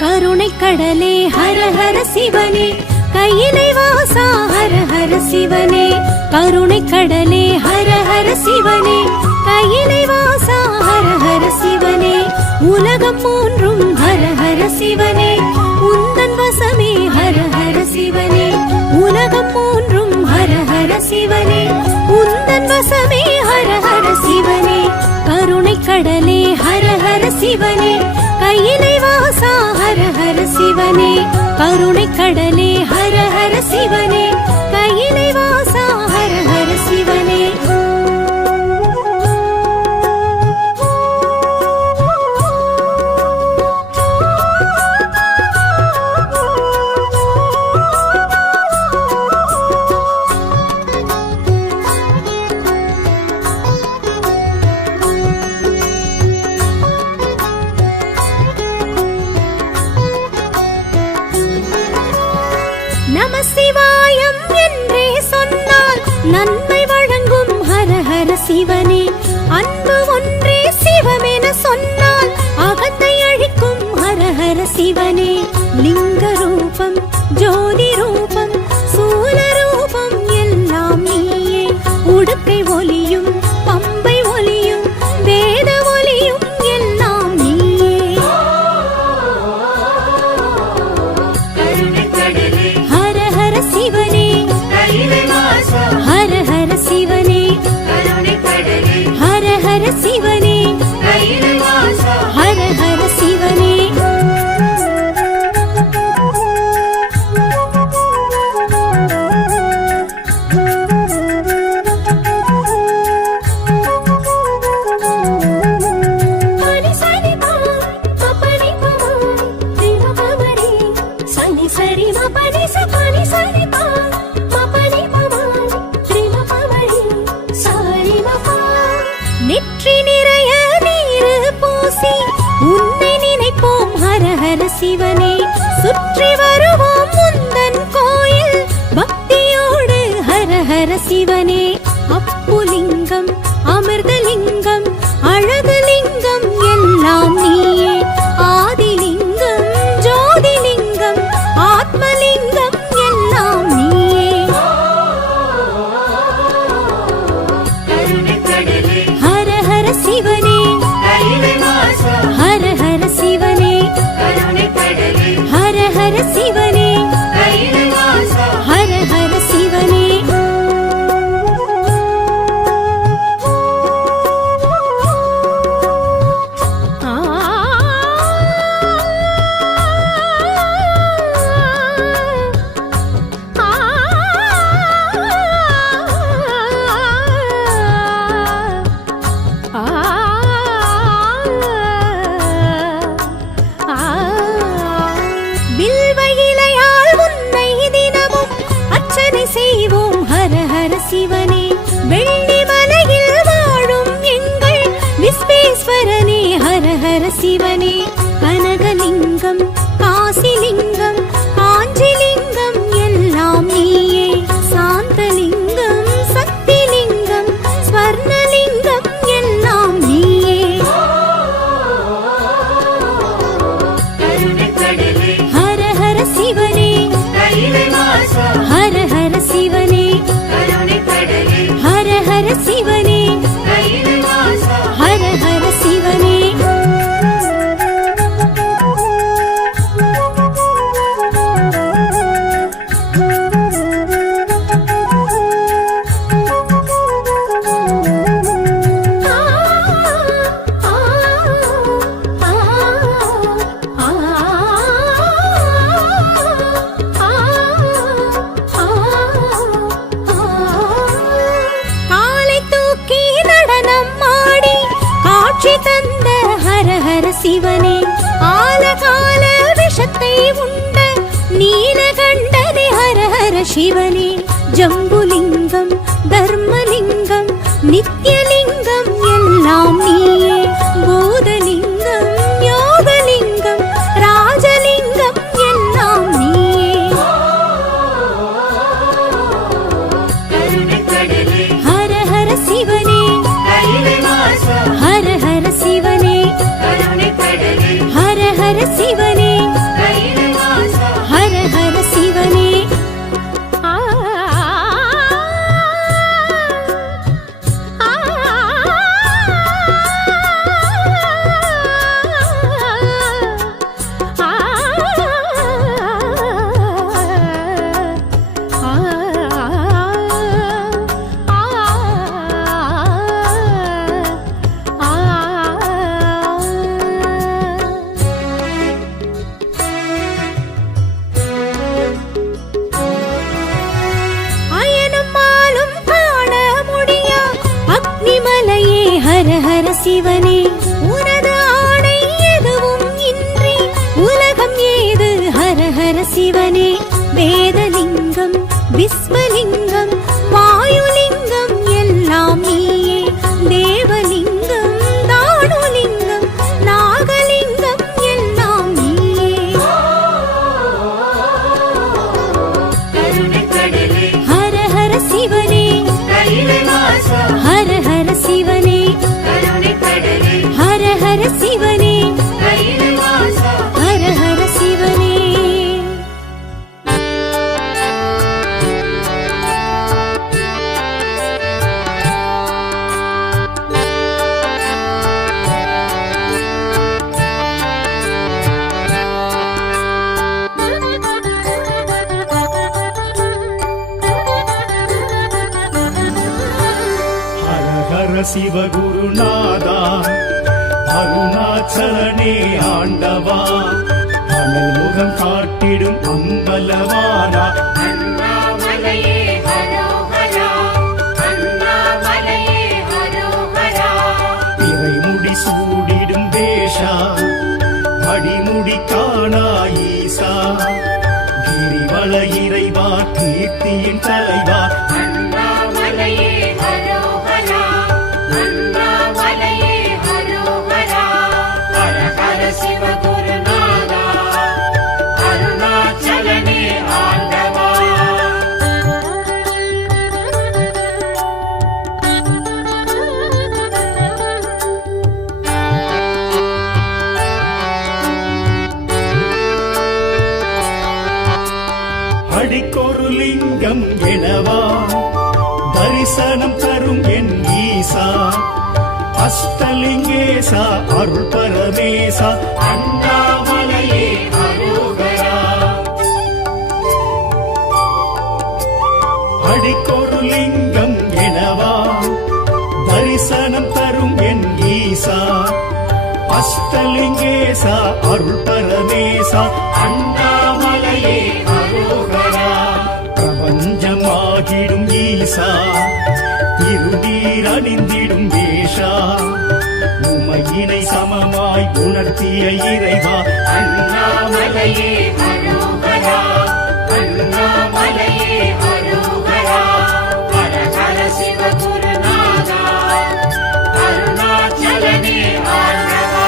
கருணை கடலே ஹர ஹர சிவனே, கையிலை வாசா ஹர ஹர சிவனே. கருணை கடலே ஹர ஹர சிவனே, கையிலை வாசா ஹர ஹர சிவனே. உலகம் மூன்றும் ஹர ஹர சிவனே, உந்தன் வசமே ஹர ஹர சிவனே. உலகம் மூன்றும் ஹர ஹர சிவனே, உந்தன் வசமே ஹர ஹர சிவனே. கருணை கடலே ஹர ஹர சிவனே, கையிலை வாசா ஹர ஹர சிவனே. கருணை கடலே ஹர ஹர சிவனே, கையிலை வாசா ஹர ஹர சிவனே. நம சிவாயம் என்றே சொன்னால் நன்மை வழங்கும் ஹர ஹர சிவனே. அன்பு ஒன்றே சிவமென சொன்னால் அகத்தை அழிக்கும் ஹர ஹர சிவனே. லிங்க ரூபம் ஜோதி ரூபம் சூல ரூபம் எல்லாம் நீயே. உடுக்கை ஒலியும் பம்பை ஒலியும் வேத ஒலியும் எல்லாம் நீயே. ஹர ஹர சிவனே ஹர ஹர சிவனே, ஹர ஹர சிவனே, ஹர ஹர சிவனே. நெற்றி நிறைய நீர் பூசி உன்னை நினைப்போம் ஹர ஹர சிவனே. சுற்றி வருவோம் முந்தன் கோயில் பக்தியோடு ஹர ஹர சிவனே. அப்புலிங்கம் அமிர்தலிங்கம் அழகுலிங்கம் எல்லாம் நீயே. ஆதிலிங்கம் ஜோதிலிங்கம் ஆத்மலிங்கம் எல்லாம் நீயே. ஹர ஹர சிவனே ஹர ஹர சிவனே, ஹர ஹர சிவனே, ஹர ஹர சிவனே. செய்வோம் ஹர ஹர சிவனே. வெள்ளி மலையில் வாழும் எங்கள் விஸ்வேஸ்வரனே ஹர ஹர சிவனே. கனகலிங்கம் காசிலிங்கம் காஞ்சிலிங்கம் எல்லாம் நீயே. சாந்தலிங்கம் சக்திலிங்கம் ஸ்வர்ணலிங்கம் எல்லாம் நீயே. ஹர ஹர சிவனே ஹர ஹர சிவனே, ஹர ஹர சிவனே, ஹர ஹர சிவனே. தந்த ஹர ஹர சிவனே. ஆலகால விஷத்தை உண்ட நீலகண்டனே ஹர ஹர சிவனே. ஜம்புலிங்கம் தர்மலிங்கம் நித்யலிங்கம் எல்லாம் நீயே. பூதலிங்கம் யோகலிங்கம் ராஜலிங்கம் எல்லாம் நீயே. ஹர ஹர சிவனே ஹர ஹர சிவனே, ஹர ஹர சிவனே, சிவனே உனது ஆணை எதுவும் இன்றி உலகம் ஏது ஹர ஹர சிவனே வேதலிங்கம் விஸ்வலிங்கம் வாயுலிங்கம் எல்லாம் நீயே தேவலிங்கம் தானுலிங்கம் நாகலிங்கம் எல்லாம் நீயே ஹர ஹர சிவனே ஹர ஹர சிவனே ஹர ஹர சிவனே ஹர ஹர சிவனே சிவகுருநாதா அருணாச்சலனே ஆண்டவா அனல் முகம் காட்டிடும் அம்பலவானா அண்ணாமலையே ஹரோஹரா அண்ணாமலையே ஹரோஹரா இறைமுடி சூடிடும் தேஷா அடிமுடி காணா ஈசா கிரிவல இறைவா கீர்த்தியின் தலைவா அண்ணாமலையே ஹரோஹரா அண்ணாமலையே ஹரோஹரா ஹர ஹர சிவகுருநாதா அருணாச்சலனே ஆண்டவா அடிக்கொரு லிங்கம் எனவா தரிசனம் தரும் என் ஈசா அஷ்டலிங்கேசா அருள் பரமேசா அண்ணாமலையே ஹரோஹரா அடிக்கொரு லிங்கம் எனவா தரிசனம் தரும் என் ஈசா அஷ்டலிங்கேசா அருள் பரமேசா அண்ணாமலையே ஹரோஹரா பிரபஞ்சமாகிடும் ஈசா இருநீர் அணிந்திடும் வேஷா உமையினை சமமாய் உணர்த்திய இறைவா அண்ணாமலையே ஹரோஹரா அண்ணாமலையே ஹரோஹரா ஹர ஹர சிவகுருநாதா அருணாச்சலனே ஆண்டவா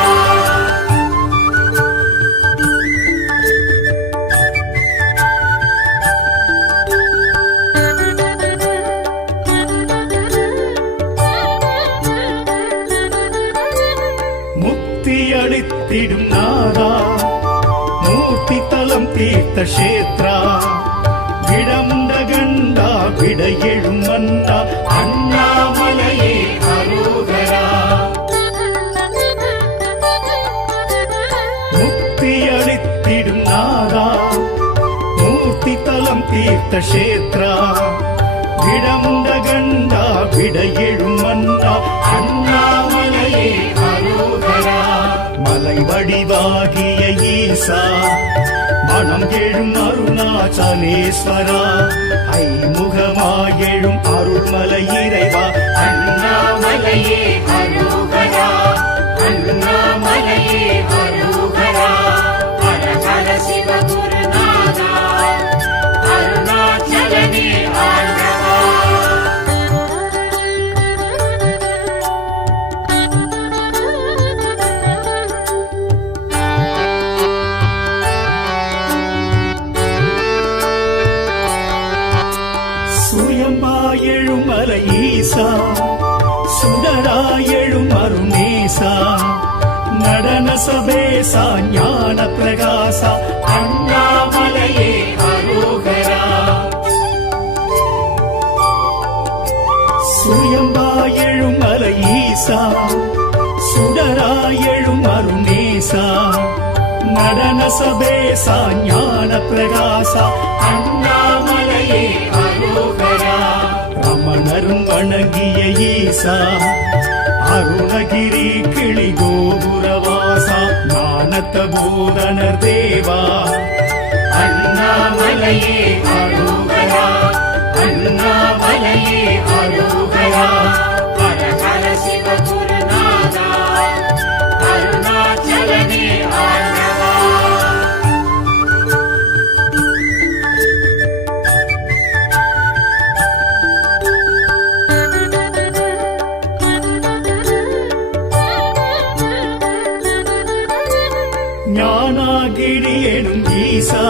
முக்தி அளித்திடும் நாதா மூர்த்தி தலம் தீர்த்த கஷேத்ரா விடமுண்ட கண்டா விட எழும் மன்னா அண்ணாமலையே ஹரோஹரா முக்தி அளித்திடும் நாதா மூர்த்தி தலம் தீர்த்த கஷேத்ரா விடமுண்ட கண்டா விட எழும் மன்னா அண்ணாமலையே ஹரோஹரா மலை வடிவாகிய ஈசா மனம் எழும் அருணாச்சலேஸ்வரா ஐமுகமாயெழும் அருள்மலை இறைவா அண்ணாமலையே ஹரோஹரா அண்ணாமலையே ஹரோஹரா ஹர ஹர சிவகுருநாதா அருணாச்சலனே ஆண்டவா சுயம்பாயெழும் மலை ஈசா சுடராயெழும் அருணேசா நடன சபேசா ஞான பிரகாசா அண்ணாமலையே ஹரோஹரா சுயம்பாயெழும் மலை ஈசா சுடராயெழும் அருணேசா நடன சபேசா ஞான பிரகாசா அண்ணாமலையே ஹரோஹரா ரமணரும் வணங்கிய ஈசா அருணகிரி கிளி கோபுரவாசா ஞானத்த பூதனர் தேவா அண்ணாமலையே ஹரோஹரா அண்ணாமலையே ஹரோஹரா ஹர ஹர சிவகுருநாதா ஞானாகிடி எனும் ஈசா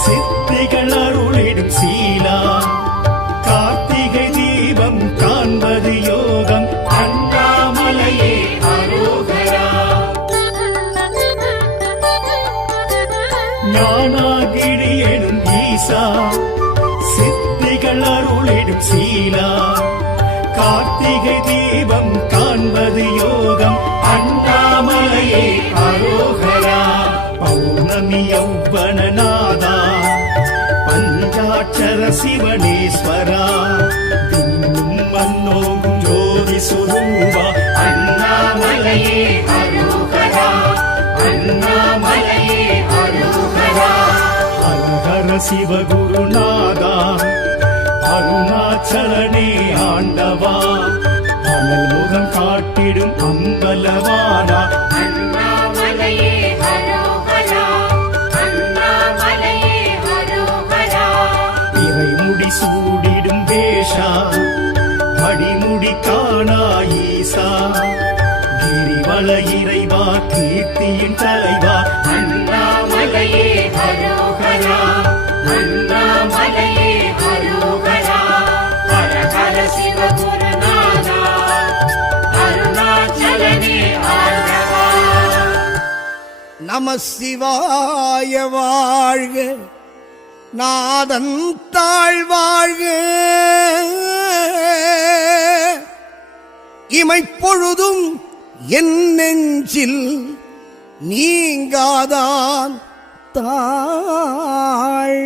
சித்திகள் அருளிடும் சீலா கார்த்திகை தீபம் காண்பது யோகம் அண்ணாமலையே அரோகரா ஞானாகிடி எனும் ஈசா சித்திகள் அருளிடும் சீலா கார்த்திகை தீபம் காண்பது யோகம் அண்ணாமலையே அரோகரா பௌர்ணமி யௌவனநாதா பஞ்சாட்சர சிவனேஸ்வரா விண்ணும் மன்னோகும் ஜோதி சுரூபா அண்ணாமலையே அரோகரா அண்ணாமலையே அரோகரா ஹர ஹர சிவகுருநாதா அருணாச்சலனே ஆண்டவா அனல் முகம் காட்டிடும் அம்பலவானா அண்ணாமலையே அரோகரா அண்ணாமலையே அரோகரா இறைமுடி சூடிடும் வேஷா அடிமுடி காணா ஈசா கிரிவல இறைவா கீர்த்தியின் தலைவா அண்ணாமலையே அரோகரா அண்ணாமலையே அரோகரா ஹர ஹர சிவகுருநாதா அருணாச்சலனே ஆண்டவா நம சிவாய வாழ்க நாதன் தாழ்வாழ்க இமைப்பொழுதும் என் நெஞ்சில் நீங்காதான் தாழ்க